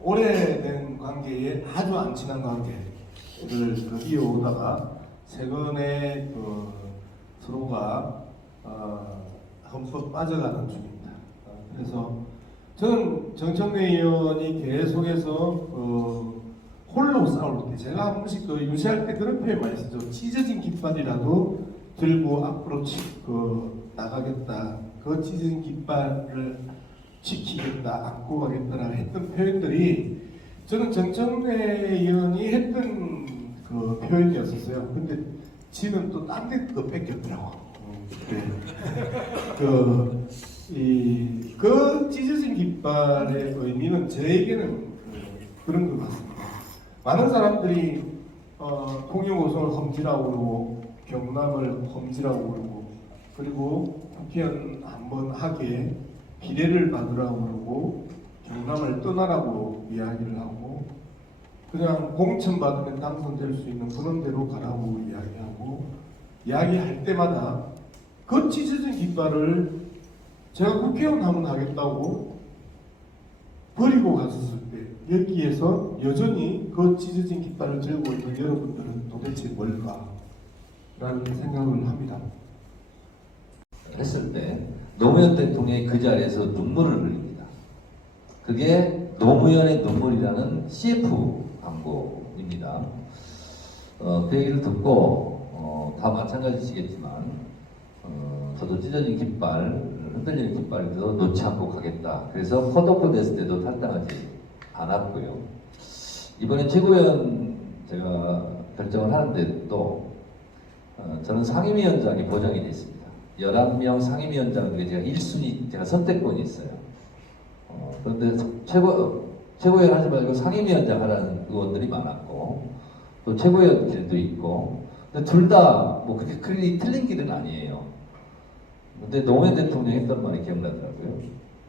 오래된 관계에 아주 안 친한 관계를 이어오다가 최근에 서로가 흠뻑 빠져가는 중입니다. 그래서 저는 정청래 의원이 계속해서 홀로 싸울 때, 제가 한 번씩 유세할 때 그런 표현 많이 쓰죠. 찢어진 깃발이라도 들고 앞으로 나가겠다. 그 찢어진 깃발을 지키겠다, 안고 가겠다라고 했던 표현들이 저는 정청래 의원이 했던 그 표현이었었어요. 근데 지는 또 딴 데 또 뺏겼더라고. 그 찢어진 깃발의 의미는 저에게는 그런 것 같습니다. 많은 사람들이 통영호선을 험지라고 그러고 경남을 험지라고 그러고 그리고 국회의원 한번 하기에 비례를 받으라고 그러고 경남을 떠나라고 이야기를 하고 그냥 공천 받으면 당선될 수 있는 그런 데로 가라고 이야기할 때마다 그 찢어진 깃발을 제가 국회의원 하면 하겠다고 버리고 갔었을 때 여기에서 여전히 그 찢어진 깃발을 들고 있는 여러분들은 도대체 뭘까? 라는 생각을 합니다. 했을 때 노무현 대통령이 그 자리에서 눈물을 흘립니다. 그게 노무현의 눈물이라는 CF 광고입니다. 그 얘기를 듣고 다 마찬가지시겠지만 저도 찢어진 깃발, 흔들리는 깃발도 놓지 않고 가겠다. 그래서 컷오프 됐을 때도 탈당하지 않았고요. 이번에 최고위원 제가 결정을 하는데 또 저는 상임위원장이 보장이 됐습니다. 11명 상임위원장 중에 제가 1순위, 제가 선택권이 있어요. 그런데 최고위원 하지 말고 상임위원장 하라는 의원들이 많았고, 또 최고위원들도 있고, 둘 다 뭐 그렇게 크게 틀린 길은 아니에요. 근데 노무현 대통령이 했던 말이 기억나더라고요.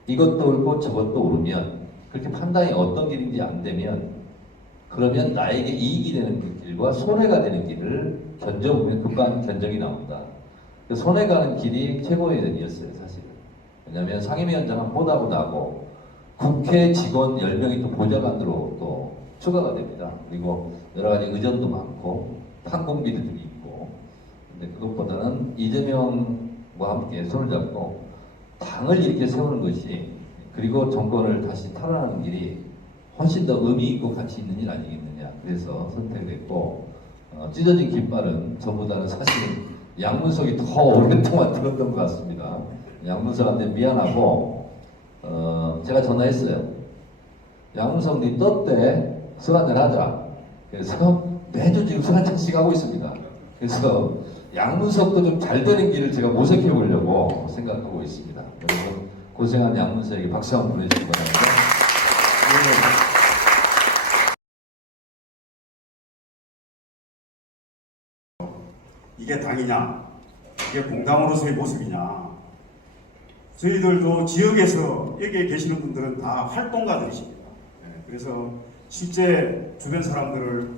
이것도 옳고 저것도 옳으면, 그렇게 판단이 어떤 길인지 안 되면, 그러면 나에게 이익이 되는 그 길과 손해가 되는 길을 견뎌보면 그간 견적이 나온다. 손해가는 길이 최고위원이었어요, 사실은. 왜냐하면 상임위원장은 보다고 국회 직원 10명이 또 보좌관으로 또 추가가 됩니다. 그리고 여러 가지 의전도 많고 판공비들이 있고. 근데 그것보다는 이재명과 함께 손을 잡고 당을 이렇게 세우는 것이, 그리고 정권을 다시 탈환하는 길이 훨씬 더 의미 있고 가치 있는 일 아니겠느냐. 그래서 선택됐고, 찢어진 깃발은 저보다는 사실은 양문석이 더 오랫동안 들었던 것 같습니다. 양문석한테 미안하고, 제가 전화했어요. 양문석 니 떴대, 술 한잔 하자. 그래서 매주 지금 술 한잔씩 하고 있습니다. 그래서 양문석도 좀 잘 되는 길을 제가 모색해 보려고 생각하고 있습니다. 그래서 고생한 양문석에게 박수 한번 보내주시기 바랍니다. 이게 당이냐? 이게 공당으로서의 모습이냐? 저희들도 지역에서 여기에 계시는 분들은 다 활동가들이십니다. 그래서 실제 주변 사람들을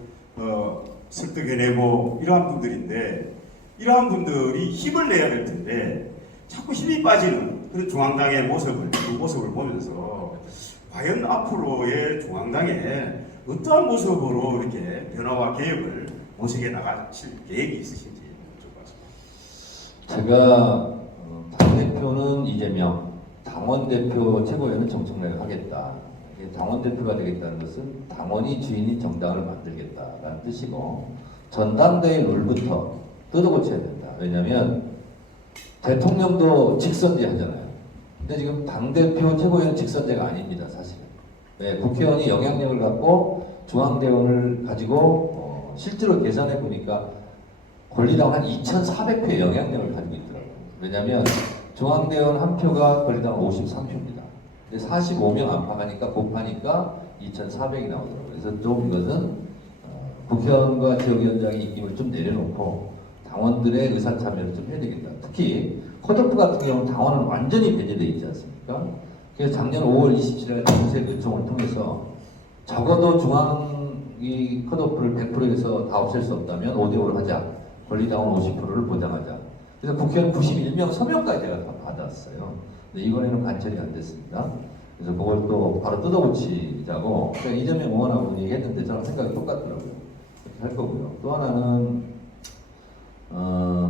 설득해내고 이러한 분들인데, 이러한 분들이 힘을 내야 될 텐데 자꾸 힘이 빠지는 그런 중앙당의 그 모습을 보면서 과연 앞으로의 중앙당에 어떠한 모습으로 이렇게 변화와 개혁을 모색해 나가실 계획이 있으신지 여쭤봤습니다. 제가 당대표는 이재명, 당원대표 최고위원은 정청래를 하겠다. 당원대표가 되겠다는 것은 당원이 주인인 정당을 만들겠다라는 뜻이고, 전당대회 룰부터 뜯어고쳐야 된다. 왜냐하면 대통령도 직선제 하잖아요. 근데 지금 당대표 최고위원 직선제가 아닙니다, 사실은. 네, 국회의원이 영향력을 갖고 중앙대원을 가지고 실제로 계산해 보니까 권리당 한 2,400표의 영향력을 가지고 있더라고요. 왜냐하면 중앙대원 한 표가 권리당 53표입니다. 45명 안팎하니까 곱하니까 2,400이 나오더라고요. 그래서 좀 이것은 국회의원과 지역위원장의 입김을 좀 내려놓고 당원들의 의사참여를 좀 해야 되겠다. 특히 컷오프 같은 경우는 당원은 완전히 배제되어 있지 않습니까? 그래서 작년 5월 27일 정책 요청을 통해서 적어도 중앙이 컷오프를 100%에서 다 없앨 수 없다면 5대5로 하자. 권리당원 50%를 보장하자. 그래서 국회의원 91명 서명까지 제가 다 받았어요. 근데 이번에는 관철이 안 됐습니다. 그래서 그걸 또 바로 뜯어고치자고 그냥 이재명 의원하고 얘기했는데 저랑 생각이 똑같더라고요. 그렇게 할 거고요. 또 하나는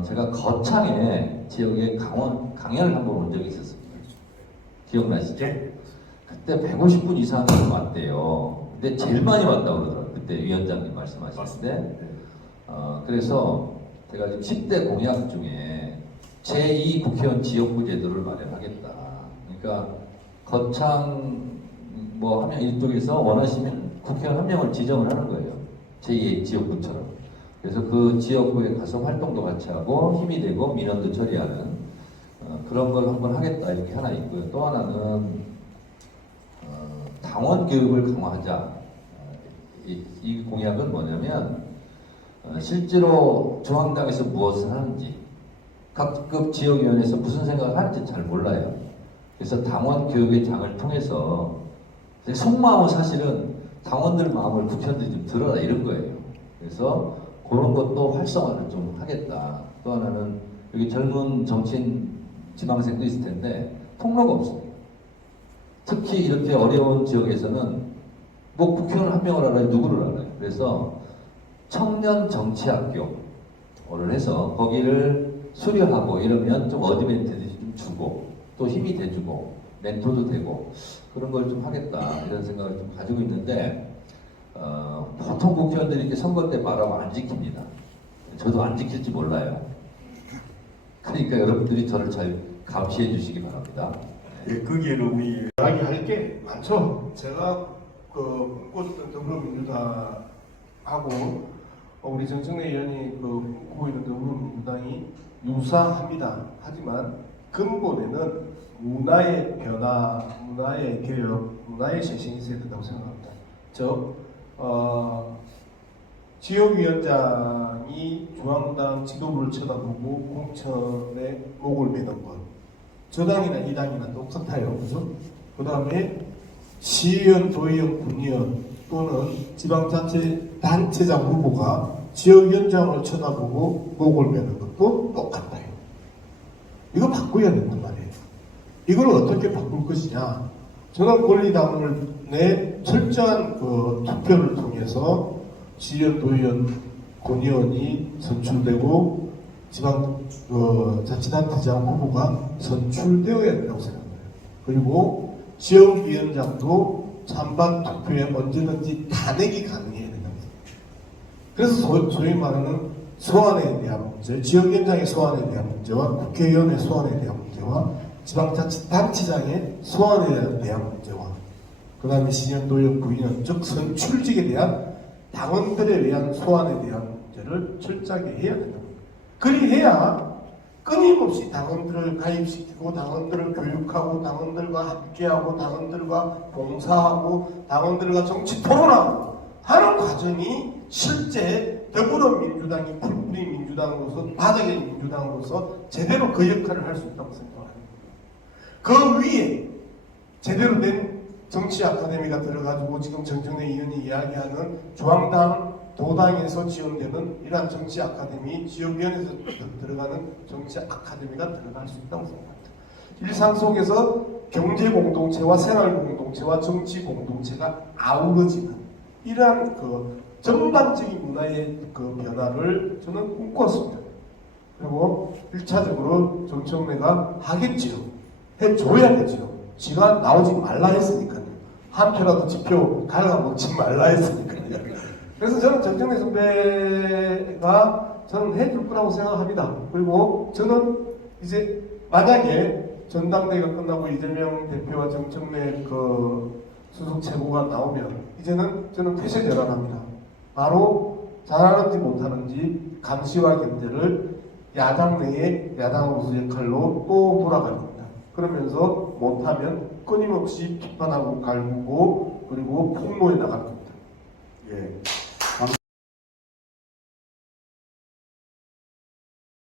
제가 거창에 지역에 강연을 한번 온 적이 있었습니다. 기억나시죠? 그때 150분 이상을 왔대요. 근데 제일 많이 왔다고 그러더라고요. 그때 위원장님 말씀하실 때. 그래서 제가 지금 10대 공약 중에 제2 국회의원 지역구 제도를 마련하겠다. 그러니까 거창 뭐 하면 이쪽에서 원하시면 국회의원 한 명을 지정을 하는 거예요. 제2의 지역구처럼. 그래서 그 지역구에 가서 활동도 같이 하고 힘이 되고 민원도 처리하는 그런 걸 한번 하겠다 이렇게 하나 있고요. 또 하나는 당원 교육을 강화하자. 이 공약은 뭐냐면 실제로 중앙당에서 무엇을 하는지 각급 지역위원회에서 무슨 생각을 하는지 잘 몰라요. 그래서 당원 교육의 장을 통해서 속마음은 사실은 당원들 마음을 국회의원들이 좀 들어라 이런 거예요. 그래서 그런 것도 활성화를 좀 하겠다. 또 하나는 여기 젊은 정치인 지방생도 있을 텐데 통로가 없습니다. 특히 이렇게 어려운 지역에서는 뭐 국회의원 한 명을 알아요, 누구를 알아요. 그래서 청년 정치학교를 해서 거기를 수료하고 이러면 좀 어드밴티지 좀 주고 또 힘이 돼주고 멘토도 되고 그런 걸 좀 하겠다 이런 생각을 좀 가지고 있는데 보통 국회의원들이 이렇게 선거 때 말하고 안 지킵니다. 저도 안 지킬지 몰라요. 그러니까 여러분들이 저를 잘 감시해 주시기 바랍니다. 예, 거기에는 우리 이야기할 게 많죠. 제가 꿈꿨던 더불어민주당하고 우리 정청래 의원이 꿈꾸고 있는 더불어민주당이 유사합니다. 하지만 근본에는 문화의 변화, 문화의 개혁, 문화의 쇄신이 있어야 된다고 생각합니다. 즉 지역위원장이 중앙당 지도부를 쳐다보고 공천에 목을 매는 것, 저 당이나 이 당이나 똑같아요. 그죠? 그 다음에 시의원, 도의원, 군의원 또는 지방자치단체장 후보가 지역위원장을 쳐다보고 목을 매는 것도 똑같아요. 이거 바꿔야 된단 말이에요. 이걸 어떻게 바꿀 것이냐? 저는 권리당을 내 철저한 투표를 통해서 시의원, 도의원, 군의원이 선출되고 지방 자치단체장 후보가 선출되어야 된다고 생각합니다. 그리고 지역위원장도 찬반 투표에 언제든지 탄핵이 가능해야 된다고 생각합니다. 그래서 소위 말하는 소환에 대한 문제, 지역위원장의 소환에 대한 문제와 국회의원의 소환에 대한 문제와 지방자치단체장의 소환에 대한 문제와 그 다음에 신현, 도의원, 부의원 즉 선출직에 대한 당원들에 의한 소환에 대한 문제를 철저하게 해야 된다. 그리해야 끊임없이 당원들을 가입시키고 당원들을 교육하고 당원들과 함께하고 당원들과 봉사하고 당원들과 정치 토론하고 하는 과정이 실제 더불어민주당이 풀뿌리 민주당으로서 바닥의 민주당으로서 제대로 그 역할을 할 수 있다고 생각합니다. 그 위에 제대로 된 정치 아카데미가 들어가지고 지금 정청래 의원이 이야기하는 중앙당 도당에서 지원되는 이러한 정치 아카데미, 지역위원회에서 들어가는 정치 아카데미가 들어갈 수 있다고 생각합니다. 일상 속에서 경제 공동체와 생활 공동체와 정치 공동체가 아우러지는 이러한 전반적인 문화의 변화를 저는 꿈꿨습니다. 그리고 1차적으로 정청래가 하겠지요. 해줘야 되지요. 지가 나오지 말라 했으니까요. 한 표라도 지표 갉아먹지 말라 했으니까요. 그래서 저는 정청래 선배가 저는 해줄 거라고 생각합니다. 그리고 저는 이제 만약에 전당대회가 끝나고 이재명 대표와 정청래 수석 최고가 나오면 이제는 저는 퇴세 대란합니다. 바로 잘하는지 못하는지 감시와 견제를 야당 내에 야당으로서 역할로 또 돌아갈 겁니다. 그러면서 못하면 끊임없이 비판하고 갈구고 그리고 폭로해 나갈 겁니다. 예.